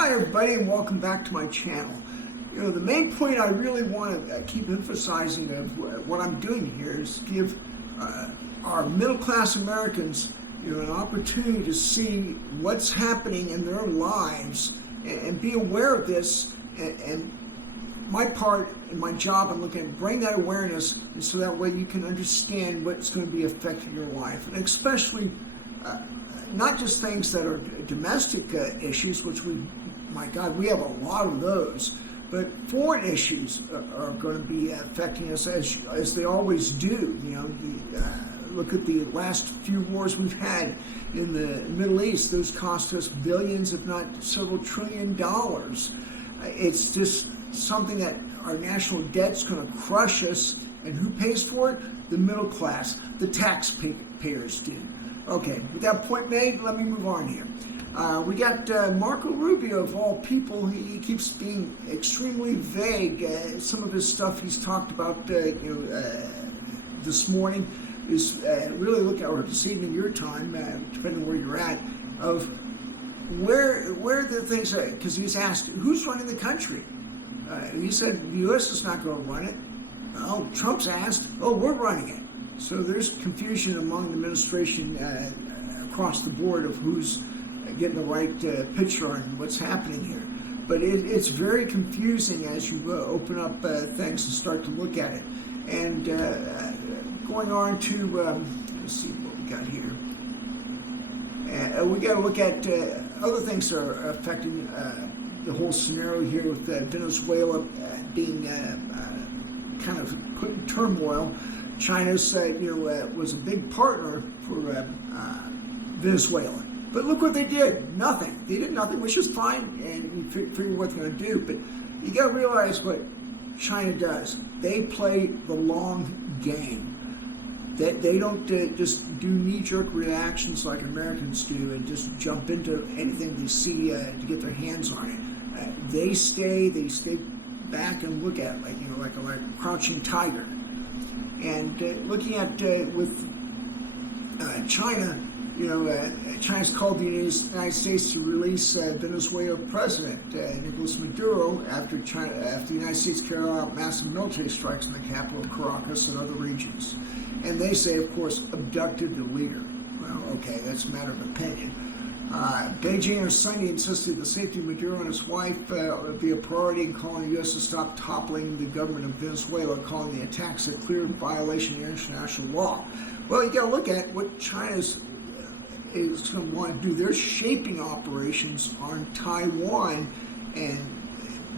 Hi everybody and welcome back to my channel. The main point I really want to keep emphasizing of what I'm doing here is give our middle-class Americans an opportunity to see what's happening in their lives and be aware of this. And my part in my job, I'm looking at bring that awareness, and so that way you can understand what's going to be affecting your life, and especially not just things that are domestic issues, which my God, we have a lot of those, but foreign issues are going to be affecting us as they always do. Look at the last few wars we've had in the Middle East. Those cost us billions, if not several $1 trillion. It's just something that our national debt's going to crush us, and who pays for it? The middle class, the taxpayers do. Okay, with that point made, let me move on here. We got Marco Rubio, of all people. He keeps being extremely vague. Some of his stuff he's talked about, this morning is really look at, or this evening your time, depending on where you're at, of where the things are, because he's asked, who's running the country? He said the U.S. is not going to run it. Oh, Trump's asked, oh, we're running it. So there's confusion among the administration across the board of who's getting the right picture on what's happening here. But it's very confusing as you open up things and start to look at it. And going on to, let's see what we got here. We got to look at other things that are affecting the whole scenario here with Venezuela being kind of put in turmoil. China's, was a big partner for Venezuela. But look what they did. Nothing. They did nothing, which is fine, and you figure what they're going to do. But you got to realize what China does. They play the long game. They don't just do knee-jerk reactions like Americans do and just jump into anything they see to get their hands on it. They stay back and look at it like a crouching tiger. And looking at with China, China's called the United States to release Venezuela President Nicolas Maduro after the United States carried out massive military strikes in the capital of Caracas and other regions. And they say, of course, abducted the leader. Well, okay, that's a matter of opinion. Beijing on Sunday insisted the safety of Maduro and his wife would be a priority, in calling the U.S. to stop toppling the government of Venezuela, calling the attacks a clear violation of international law. Well, you got to look at what China's is going to want to do. They're shaping operations on Taiwan and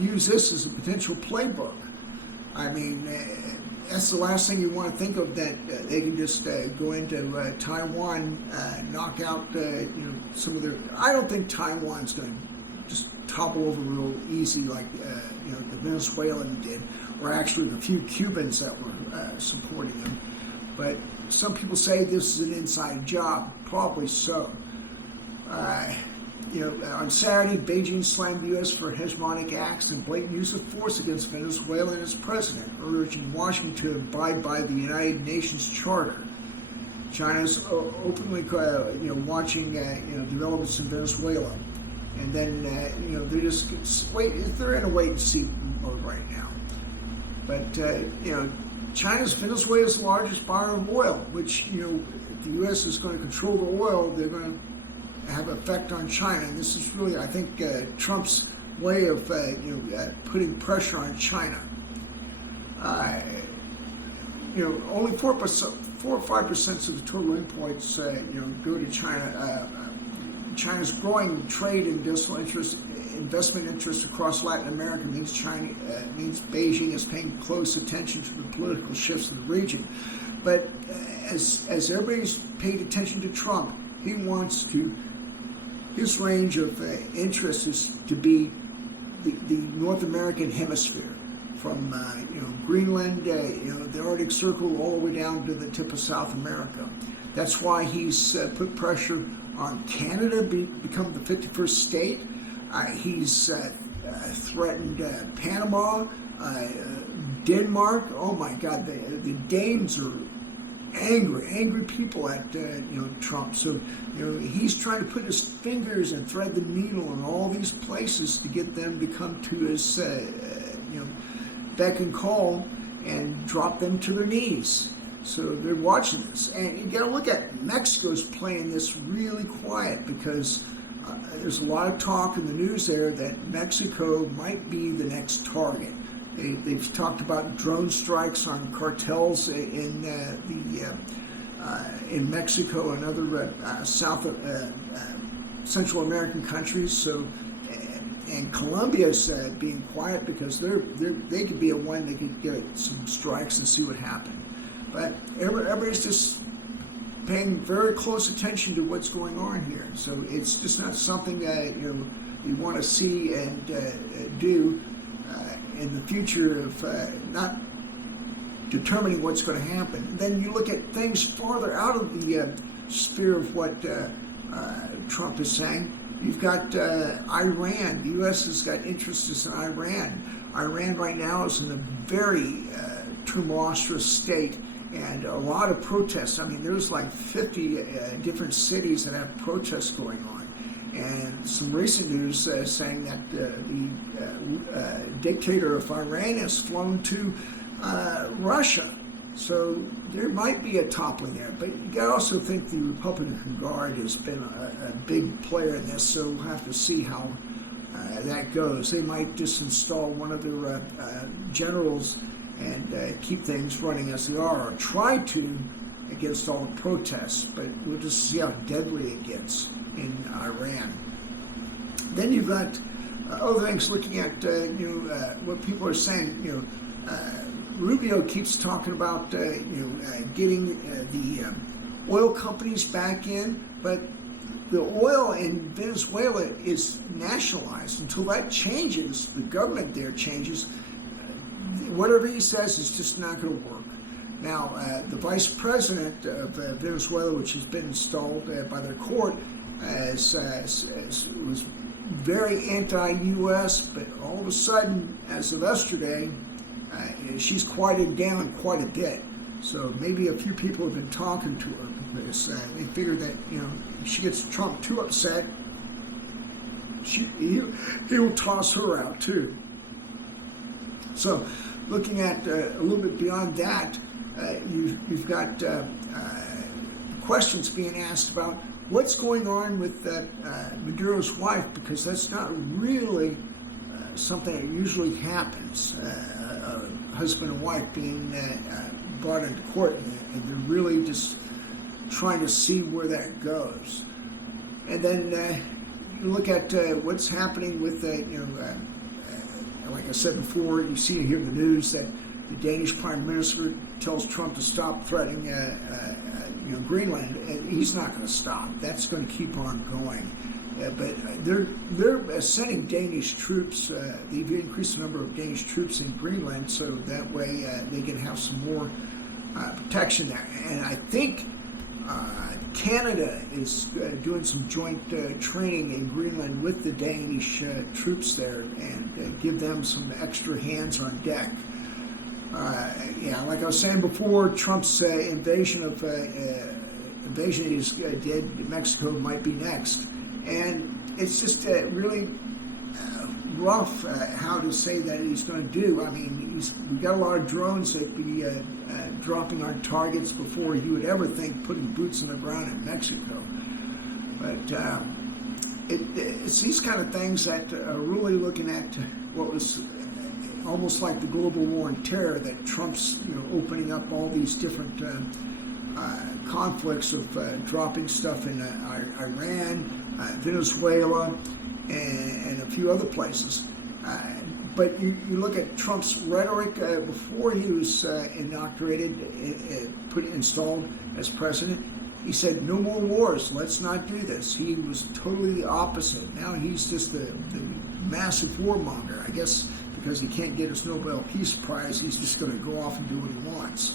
use this as a potential playbook. I mean, that's the last thing you want to think of, that they can just go into Taiwan, knock out some of their. I don't think Taiwan's going to just topple over real easy like the Venezuelan did, or actually the few Cubans that were supporting them. But some people say this is an inside job. Probably so. On Saturday, Beijing slammed the U.S. for hegemonic acts and blatant use of force against Venezuela and its president, urging Washington to abide by the United Nations Charter. China's openly, watching, developments in Venezuela, and then, they're just they're in a wait-and-see mode right now. But China's Venezuela's largest buyer of oil, which if the U.S. is going to control the oil, they're going to have effect on China. And this is really, I think, Trump's way of putting pressure on China. Only 4 or 5% of the total imports go to China. China's growing trade and investment interest across Latin America means Beijing is paying close attention to the political shifts in the region. But as everybody's paid attention to Trump, he wants his range of interest is to be the North American hemisphere, from Greenland, the Arctic Circle, all the way down to the tip of South America. That's why he's put pressure on Canada to become the 51st state. He's threatened Panama, Denmark. Oh my God, the Danes are angry people at Trump. So he's trying to put his fingers and thread the needle in all these places to get them to come to his beck and call and drop them to their knees. So they're watching this, and you got to look at Mexico's playing this really quiet because there's a lot of talk in the news there that Mexico might be the next target. They've talked about drone strikes on cartels in Mexico and other Central American countries. So, and Colombia's being quiet because they could be a one that could get some strikes and see what happened. But everybody's just paying very close attention to what's going on here. So it's just not something that you want to see and do in the future of not determining what's going to happen. Then you look at things farther out of the sphere of what Trump is saying. You've got Iran. The U.S. has got interests in Iran. Iran right now is in a very tumultuous state. And a lot of protests. I mean, there's like 50 different cities that have protests going on. And some recent news saying that the dictator of Iran has flown to Russia. So there might be a toppling there. But you got to also think the Republican Guard has been a big player in this, so we'll have to see how that goes. They might just install one of their generals and keep things running as they are, or try to against all the protests, but we'll just see how deadly it gets in Iran. Then you've got other things looking at what people are saying. Rubio keeps talking about getting the oil companies back in, but the oil in Venezuela is nationalized. Until that changes, the government there changes, whatever he says is just not going to work. Now, the vice president of Venezuela, which has been installed by their court, was very anti-U.S., but all of a sudden, as of yesterday, she's quieted down quite a bit. So maybe a few people have been talking to her because they figured that if she gets Trump too upset, he'll toss her out too. So, looking at a little bit beyond that, you've got questions being asked about what's going on with Maduro's wife, because that's not really something that usually happens. Husband and wife being brought into court, and they're really just trying to see where that goes. And then you look at what's happening with like I said before, you see here in the news that the Danish Prime Minister tells Trump to stop threatening Greenland. And he's not going to stop. That's going to keep on going. But they're sending Danish troops. They've increased the number of Danish troops in Greenland, so that way they can have some more protection there. And I think Canada is doing some joint training in Greenland with the Danish troops there, and give them some extra hands on deck. Like I was saying before, Trump's invasion is dead. Mexico might be next. And it's just really rough how to say that he's going to do. I mean, we've got a lot of drones that be dropping on targets before you would ever think putting boots on the ground in Mexico. But it's these kind of things that are really looking at what was almost like the global war on terror, that Trump's opening up all these different conflicts of dropping stuff in Iran, Venezuela, and a few other places. But you look at Trump's rhetoric before he was installed as president. He said, "No more wars. Let's not do this." He was totally the opposite. Now he's just the massive warmonger. I guess because he can't get his Nobel Peace Prize, he's just going to go off and do what he wants.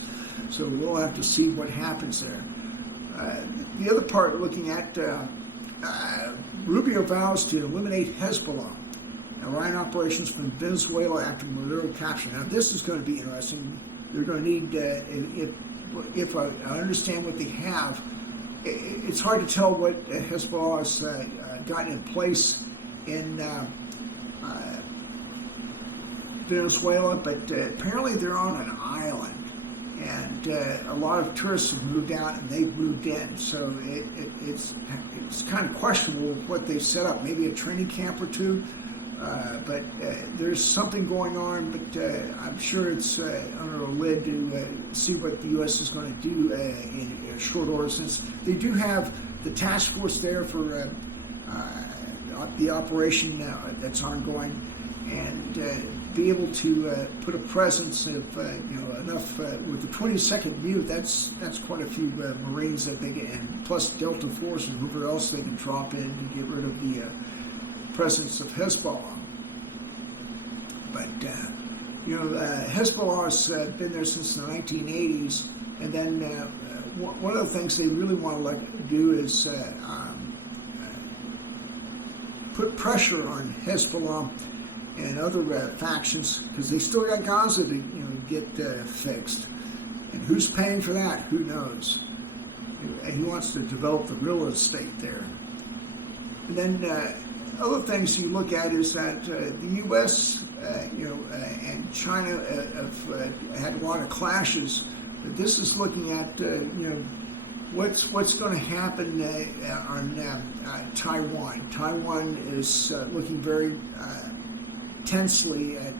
So we'll have to see what happens there. The other part, looking at Rubio vows to eliminate Hezbollah, Iran operations from Venezuela after Maduro capture. Now this is going to be interesting. They're going to need, if if I understand what they have, it's hard to tell what Hezbollah has gotten in place in Venezuela, but apparently they're on an island, and a lot of tourists have moved out and they've moved in, so it's kind of questionable what they've set up, maybe a training camp or two, but there's something going on, but I'm sure it's under a lid to see what the U.S. is going to do in short order, since they do have the task force there for the operation that's ongoing, and be able to put a presence of enough with the 22nd view. That's quite a few Marines that they get, and plus Delta Force and whoever else they can drop in to get rid of the presence of Hezbollah. But Hezbollah has been there since the 1980s, and then one of the things they really want to do is put pressure on Hezbollah and other factions, because they still got Gaza to get fixed, and who's paying for that? Who knows? And he wants to develop the real estate there. And then other things you look at is that the U.S. And China have had a lot of clashes, but this is looking at what's going to happen on Taiwan. Taiwan is looking very tensely at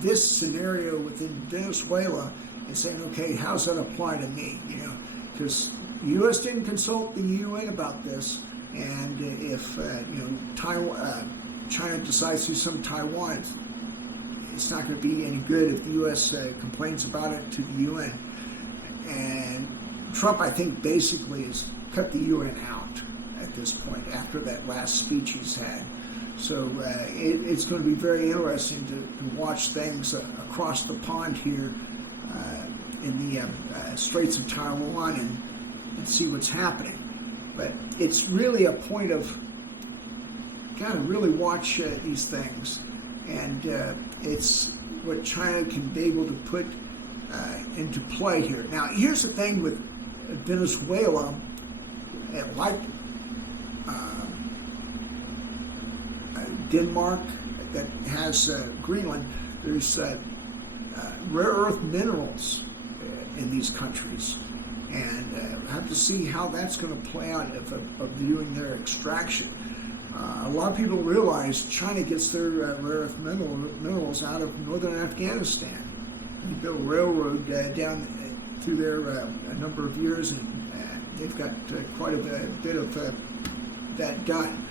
this scenario within Venezuela and saying, okay, how's that apply to me? Because the U.S. didn't consult the UN about this, and if China decides to do some Taiwan, it's not going to be any good if the U.S. complains about it to the UN. And Trump, I think, basically has cut the UN out at this point after that last speech he's had. So it's going to be very interesting to watch things across the pond here in the Straits of Taiwan and see what's happening. But it's really a point of got to really watch these things, and it's what China can be able to put into play here. Now, here's the thing with Venezuela, like Denmark, that has Greenland, there's rare earth minerals in these countries, and have to see how that's going to play out of doing their extraction. A lot of people realize China gets their rare earth minerals out of northern Afghanistan. They built a railroad down through there a number of years, and they've got quite a bit of that done.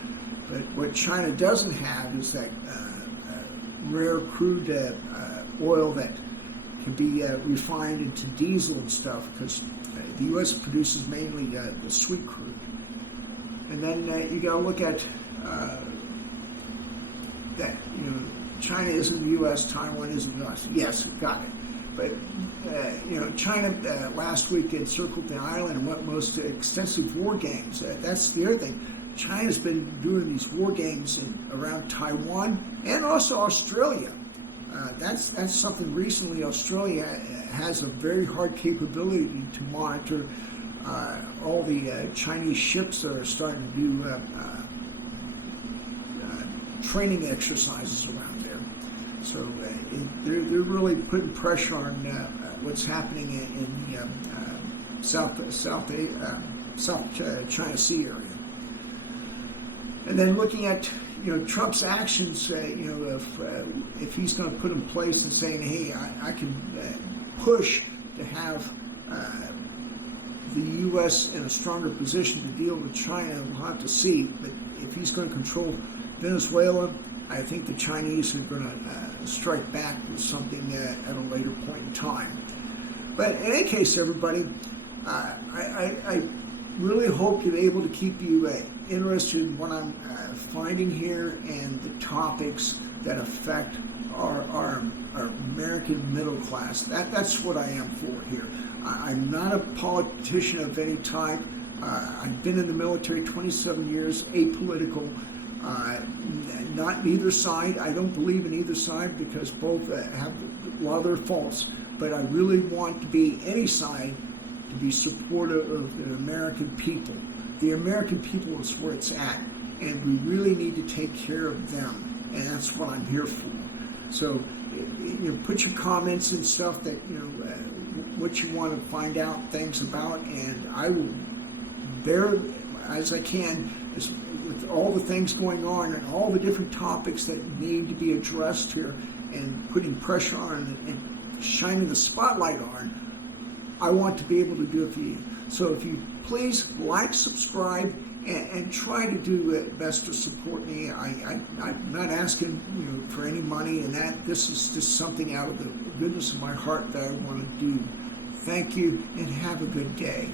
But what China doesn't have is that rare crude oil that can be refined into diesel and stuff, because the U.S. produces mainly the sweet crude. And then you got to look at that. China isn't the U.S., Taiwan isn't the U.S. Yes, got it. But China last week encircled the island and went most extensive war games. That's the other thing. China's been doing these war games around Taiwan and also Australia. That's something recently. Australia has a very hard capability to monitor all the Chinese ships that are starting to do training exercises around there. So they're really putting pressure on what's happening in the South China Sea area. And then looking at Trump's actions, if he's going to put in place and saying, hey, I can push to have the U.S. in a stronger position to deal with China, we'll have to see. But if he's going to control Venezuela, I think the Chinese are going to strike back with something at a later point in time. But in any case, everybody, I really hope to be able to keep you interested in what I'm finding here and the topics that affect our American middle class. That's what I am for here. I'm not a politician of any type. I've been in the military 27 years, apolitical, not either side. I don't believe in either side because both have a lot of their faults. But I really want to be any side to be supportive of the American people. The American people is where it's at, and we really need to take care of them, and that's what I'm here for. So, put your comments and stuff that, what you want to find out things about, and I will bear as I can with all the things going on and all the different topics that need to be addressed here, and putting pressure on and shining the spotlight on. I want to be able to do it for you. So if you please like, subscribe, and try to do best to support me. I'm not asking for any money, and that this is just something out of the goodness of my heart that I want to do. Thank you, and have a good day.